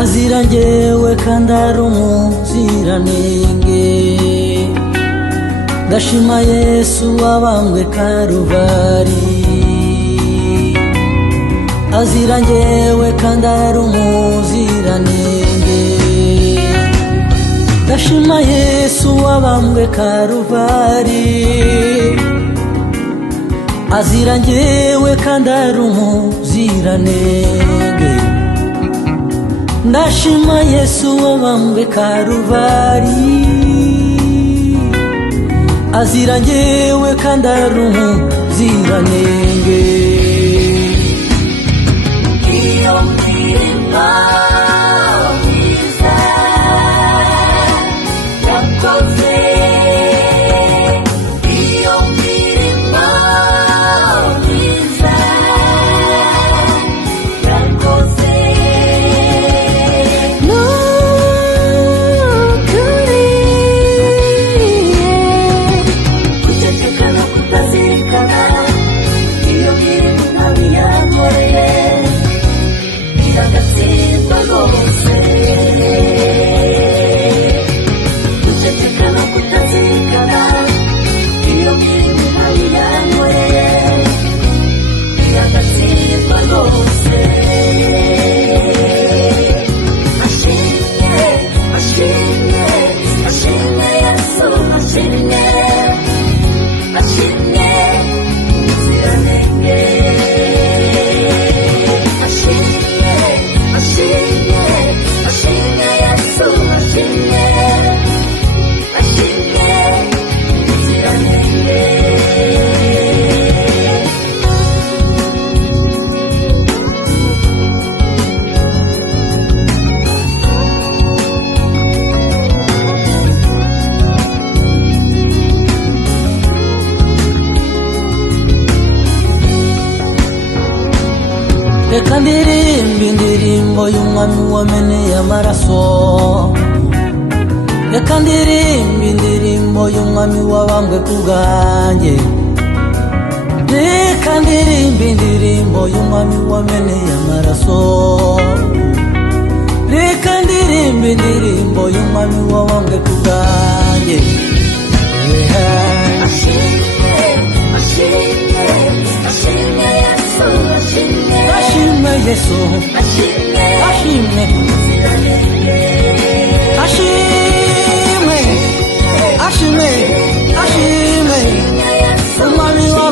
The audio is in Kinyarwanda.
azira njyewe kandi ari umuziranenge. Ndashima Yesu wabambwe Karuvari, azira njyewe kandi ari umuziranenge. Ndashima Yesu wabambwe Karuvari, azira njyewe kandi ari umuziranenge. Ndashima Yesu wabambwe Karuvari, azira njyewe kandi ari umuziranenge. Iyo mirimo myiza yakoze, iyo mirimo myiza yakoze, nukuri guceceka no kutazirikana iyo mirimo nabi yankoreye biragatsindwa rwose. Guceceka no kutazirikana iyo mirimo nabi yankoreye biragatsindwa rwose. Ashimwe, ashimwe, ashimwe Yesu, ashimwe, ashimwe umuziranenge. Ashimwe, ashimwe, ashimwe Yesu, ashimwe, ashimwe umuziranenge. Reka ndirimbe indirimbo y'umwami wameneye amaraso, reka ndirimbe indirimbo y'umwami wabambwe ku bwanjye, reka ndirimbe indirimbo y'umwami wameneye amaraso, reka ndirimbe indirimbo y'umwami wabambwe ku bwanjye. Ashimwe, ashimwe, ashimwe Yesu, ashimwe, ashimwe Yesu, ashimwe, ashimwe umuziranenge. Ashimwe, ashimwe, ashimwe umwami wa